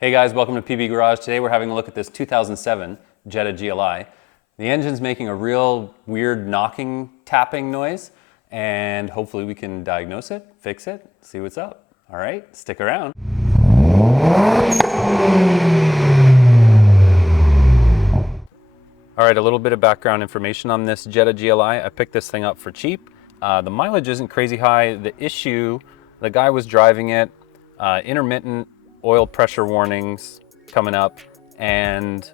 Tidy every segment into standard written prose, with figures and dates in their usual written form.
Hey guys, welcome to PB Garage. Today we're having a look at this 2007 Jetta GLI. The engine's making a real weird knocking, tapping noise, and hopefully we can diagnose it, fix it, see what's up. All right, stick around. All right, a little bit of background information on this Jetta GLI. I picked this thing up for cheap. The mileage isn't crazy high. The issue, the guy was driving it, intermittent oil pressure warnings coming up, and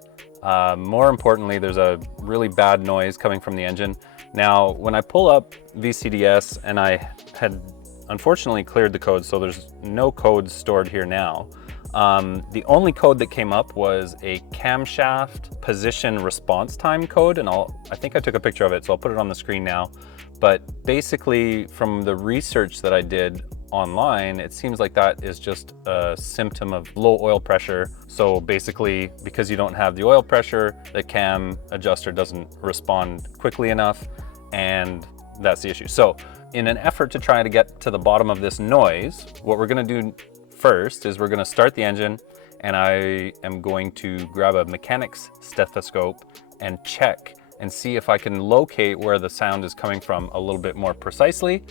more importantly, there's a really bad noise coming from the engine. Now, when I pull up VCDS, and I had unfortunately cleared the code, so there's no code stored here now. The only code that came up was a Camshaft position response time code, and I think I took a picture of it, so I'll put it on the screen now. But basically, from the research that I did online, it seems like that is just a symptom of low oil pressure. So basically, because you don't have the oil pressure, the cam adjuster doesn't respond quickly enough, and that's the issue. So in an effort to try to get to the bottom of this noise, what we're gonna do first is we're gonna start the engine, and I am going to grab a mechanic's stethoscope and check and see if I can locate where the sound is coming from a little bit more precisely,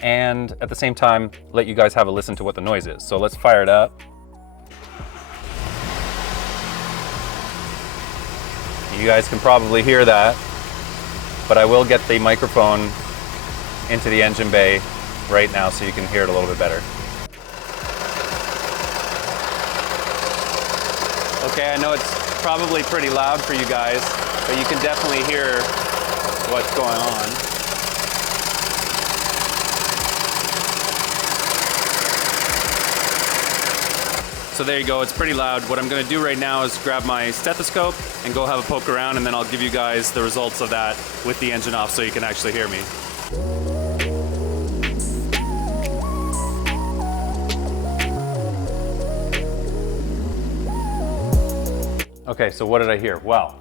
and at the same time, let you guys have a listen to what the noise is. So let's fire it up. You guys can probably hear that, but I will get the microphone into the engine bay right now so you can hear it a little bit better. Okay, I know it's probably pretty loud for you guys, but you can definitely hear what's going on. So there you go, it's pretty loud. What I'm gonna do right now is grab my stethoscope and go have a poke around, and then I'll give you guys the results of that with the engine off so you can actually hear me. Okay, so what did I hear? Well,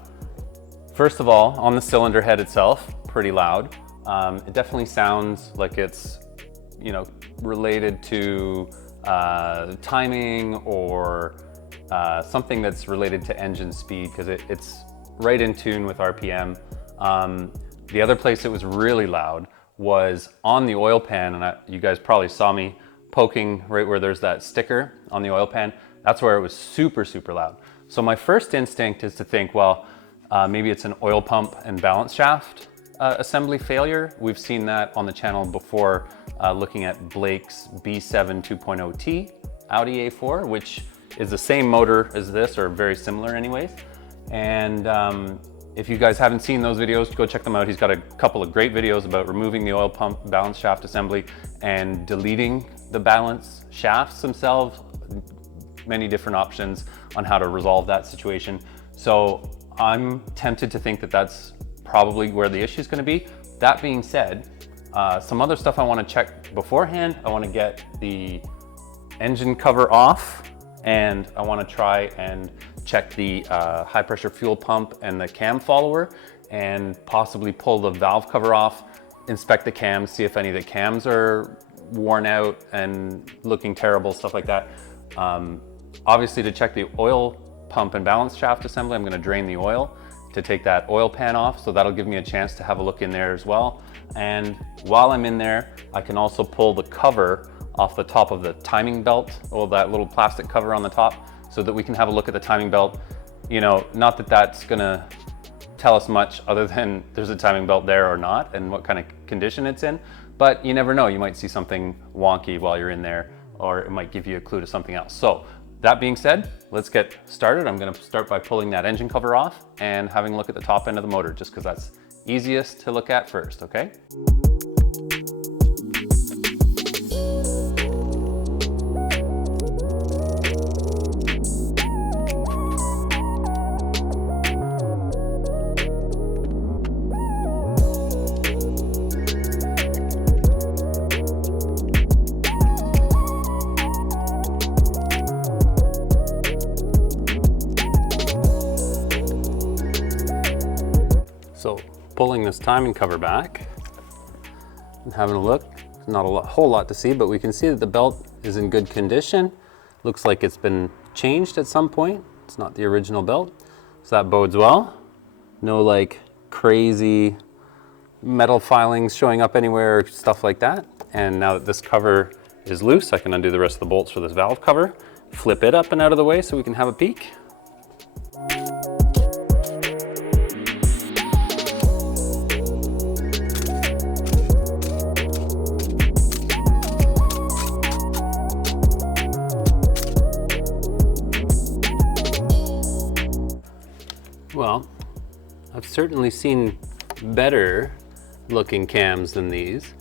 first of all, on the cylinder head itself, pretty loud. It definitely sounds like it's, related to timing or something that's related to engine speed, because it's right in tune with RPM. The other place it was really loud was on the oil pan, and you guys probably saw me poking right where there's that sticker on the oil pan. That's where it was super, super loud. So my first instinct is to think, well, maybe it's an oil pump and balance shaft assembly failure. We've seen that on the channel before, looking at Blake's Mk5 2.0T Audi A4, which is the same motor as this, or very similar anyways. And if you guys haven't seen those videos, go check them out. He's got a couple of great videos about removing the oil pump balance shaft assembly and deleting the balance shafts themselves. Many different options on how to resolve that situation. So I'm tempted to think that that's probably where the issue is going to be. That being said, some other stuff I want to check beforehand. I want to get the engine cover off, and I want to try and check the high pressure fuel pump and the cam follower, and possibly pull the valve cover off, inspect the cams, see if any of the cams are worn out and looking terrible, stuff like that. Obviously, to check the oil pump and balance shaft assembly, I'm going to drain the oil to take that oil pan off, so that'll give me a chance to have a look in there as well. And while I'm in there, I can also pull the cover off the top of the timing belt, or that little plastic cover on the top, so that we can have a look at the timing belt. Not that that's gonna tell us much other than there's a timing belt there or not, and what kind of condition it's in, but you never know, you might see something wonky while you're in there, or it might give you a clue to something else. So that being said, let's get started. I'm gonna start by pulling that engine cover off and having a look at the top end of the motor, just because that's easiest to look at first, okay? So pulling this timing cover back and having a look, not a whole lot to see, but we can see that the belt is in good condition. Looks like it's been changed at some point. It's not the original belt, so that bodes well. No like crazy metal filings showing up anywhere or stuff like that. And now that this cover is loose, I can undo the rest of the bolts for this valve cover, flip it up and out of the way so we can have a peek. Well, I've certainly seen better looking cams than these,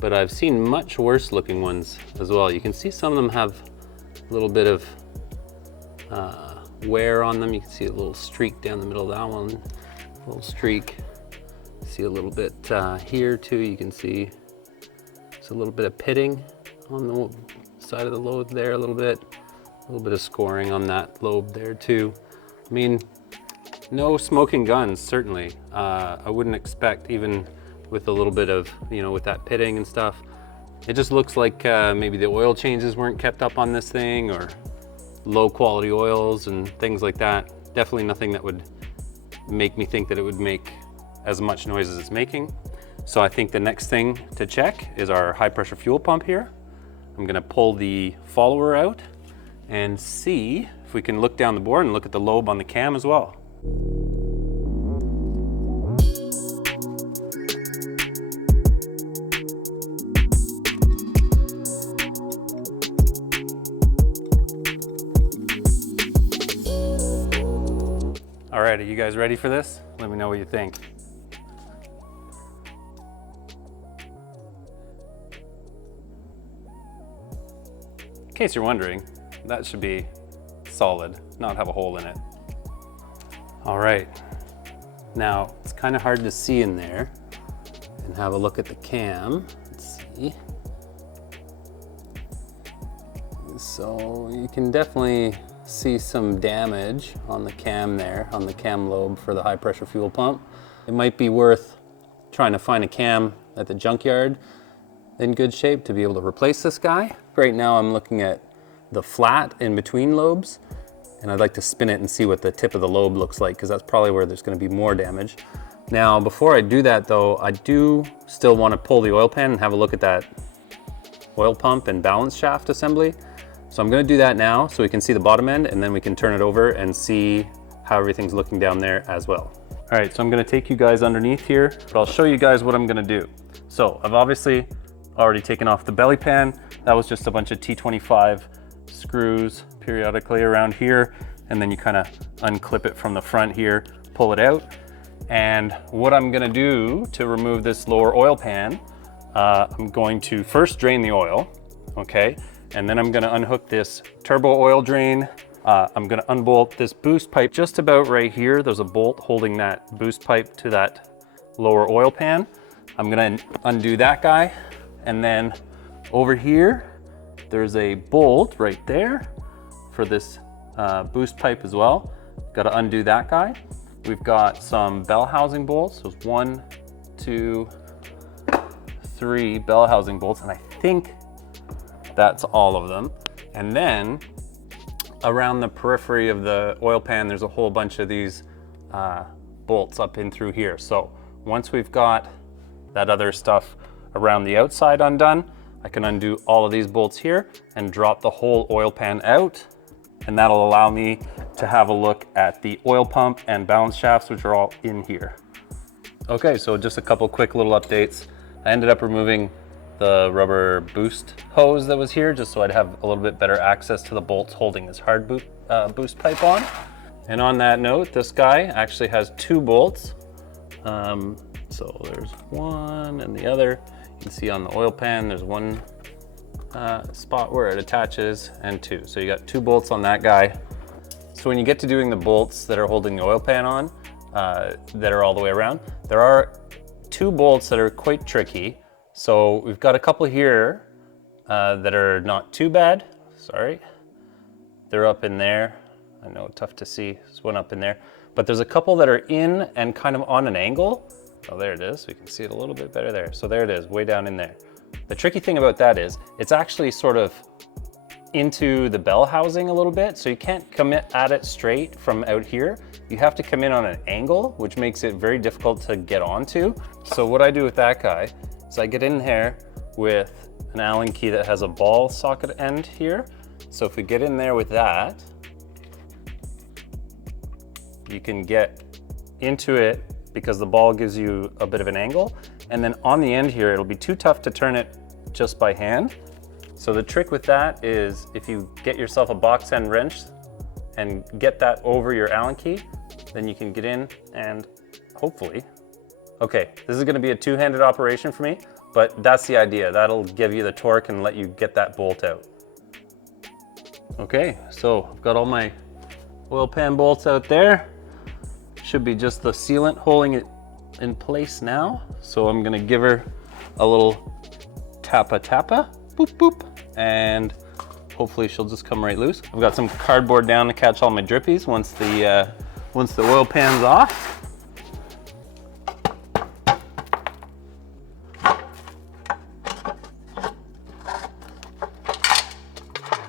but I've seen much worse looking ones as well. You can see some of them have a little bit of wear on them. You can see a little streak down the middle of that one, a little streak. See a little bit here too. You can see it's a little bit of pitting on the side of the lobe there, a little bit of scoring on that lobe there too. I mean, no smoking guns, certainly. I wouldn't expect, even with a little bit of, you know, with that pitting and stuff. It just looks like maybe the oil changes weren't kept up on this thing, or low quality oils and things like that. Definitely nothing that would make me think that it would make as much noise as it's making. So I think the next thing to check is our high pressure fuel pump here. I'm gonna pull the follower out and see if we can look down the board and look at the lobe on the cam as well. All right, are you guys ready for this? Let me know what you think. In case you're wondering, that should be solid, not have a hole in it. All right, now it's kind of hard to see in there, and have a look at the cam. Let's see. So you can definitely see some damage on the cam there, on the cam lobe for the high pressure fuel pump. It might be worth trying to find a cam at the junkyard in good shape to be able to replace this guy. Right now I'm looking at the flat in between lobes, and I'd like to spin it and see what the tip of the lobe looks like, because that's probably where there's going to be more damage. Now, before I do that though, I do still want to pull the oil pan and have a look at that oil pump and balance shaft assembly. So I'm going to do that now so we can see the bottom end, and then we can turn it over and see how everything's looking down there as well. All right, so I'm going to take you guys underneath here, but I'll show you guys what I'm going to do. So I've obviously already taken off the belly pan. That was just a bunch of T25 screws periodically around here, and then you kind of unclip it from the front here, pull it out. And what I'm going to do to remove this lower oil pan, I'm going to first drain the oil, okay? And then I'm gonna unhook this turbo oil drain. I'm gonna unbolt this boost pipe just about right here. There's a bolt holding that boost pipe to that lower oil pan. I'm gonna undo that guy. And then over here, there's a bolt right there for this boost pipe as well. Gotta undo that guy. We've got some bell housing bolts. So it's 1, 2, 3 bell housing bolts, and I think that's all of them. And then around the periphery of the oil pan, there's a whole bunch of these bolts up in through here. So once we've got that other stuff around the outside undone, I can undo all of these bolts here and drop the whole oil pan out. And that'll allow me to have a look at the oil pump and balance shafts, which are all in here. Okay, so just a couple quick little updates. I ended up removing the rubber boost hose that was here, just so I'd have a little bit better access to the bolts holding this hard boost pipe on. And on that note, this guy actually has 2 bolts. So there's one and the other. You can see on the oil pan, there's one spot where it attaches, and 2. So you got 2 bolts on that guy. So when you get to doing the bolts that are holding the oil pan on, that are all the way around, there are 2 bolts that are quite tricky. So we've got a couple here that are not too bad. Sorry, they're up in there. I know, tough to see. There's one up in there, but there's a couple that are in and kind of on an angle. Oh, there it is. We can see it a little bit better there. So there it is, way down in there. The tricky thing about that is it's actually sort of into the bell housing a little bit, so you can't come at it straight from out here. You have to come in on an angle, which makes it very difficult to get onto. So what I do with that guy is I get in here with an Allen key that has a ball socket end here. So if we get in there with that, you can get into it because the ball gives you a bit of an angle. And then on the end here, it'll be too tough to turn it just by hand. So the trick with that is if you get yourself a box end wrench and get that over your Allen key, then you can get in and hopefully, okay, this is gonna be a two-handed operation for me, but that's the idea. That'll give you the torque and let you get that bolt out. Okay, so I've got all my oil pan bolts out there. Should be just the sealant holding it in place now. So I'm gonna give her a little tappa, boop, boop, and hopefully she'll just come right loose. I've got some cardboard down to catch all my drippies once the oil pan's off.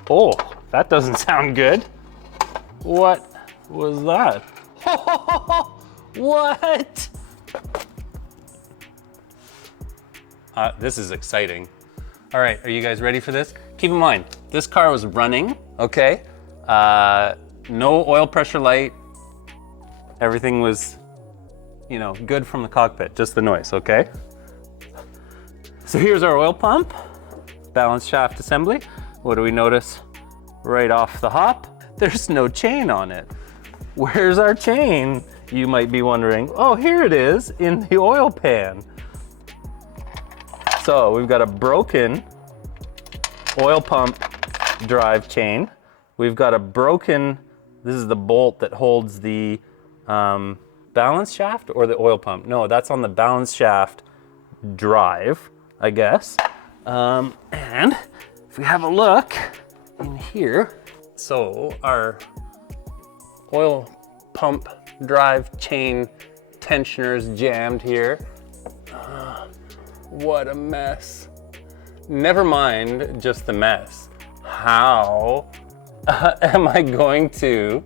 Oh, that doesn't sound good. What was that? What? This is exciting. All right, are you guys ready for this? Keep in mind, this car was running, okay? No oil pressure light. Everything was, you know, good from the cockpit, just the noise, okay? So here's our oil pump, balance shaft assembly. What do we notice right off the hop? There's no chain on it. Where's our chain? You might be wondering. Oh, here it is in the oil pan. So we've got a broken oil pump drive chain. We've got a broken, this is the bolt that holds the balance shaft or the oil pump. No, that's on the balance shaft drive, I guess. And if we have a look in here, so our oil pump drive chain tensioner's jammed here. What a mess. Never mind just the mess. How am I going to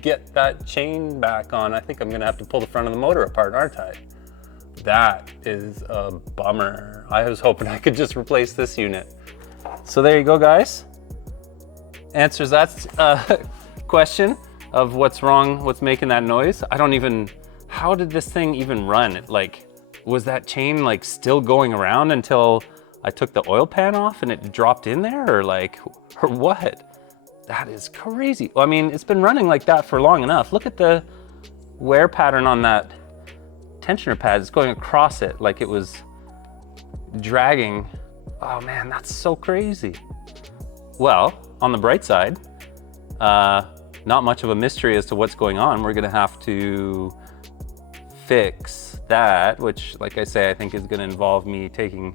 get that chain back on? I think I'm gonna have to pull the front of the motor apart, aren't I? That is a bummer. I was hoping I could just replace this unit. So there you go, guys. Answers that question of what's wrong, what's making that noise. I don't even, how did this thing even run? Like, was that chain like still going around until I took the oil pan off and it dropped in there, or like, or what? That is crazy. Well, I mean, it's been running like that for long enough. Look at the wear pattern on that tensioner pad. It's going across it like it was dragging. Oh man, that's so crazy. Well, on the bright side, not much of a mystery as to what's going on. We're gonna have to fix that, which, like I say, I think is gonna involve me taking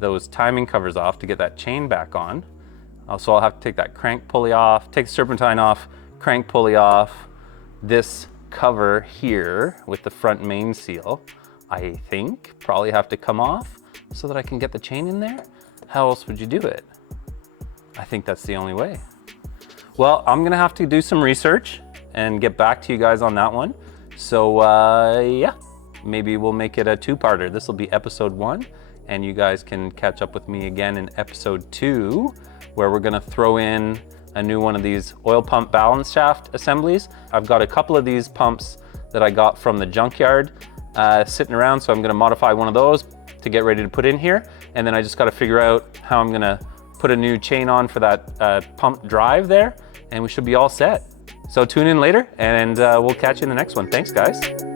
those timing covers off to get that chain back on. So I'll have to take that crank pulley off, take the serpentine off, crank pulley off, this cover here with the front main seal, I think probably have to come off so that I can get the chain in there. How else would you do it? I think that's the only way. Well, I'm gonna have to do some research and get back to you guys on that one. So yeah, maybe we'll make it a two-parter. This will be episode 1, and you guys can catch up with me again in episode 2, where we're gonna throw in a new one of these oil pump balance shaft assemblies. I've got a couple of these pumps that I got from the junkyard sitting around, so I'm gonna modify one of those to get ready to put in here. And then I just gotta figure out how I'm gonna put a new chain on for that pump drive there, and we should be all set. So tune in later, and we'll catch you in the next one. Thanks, guys.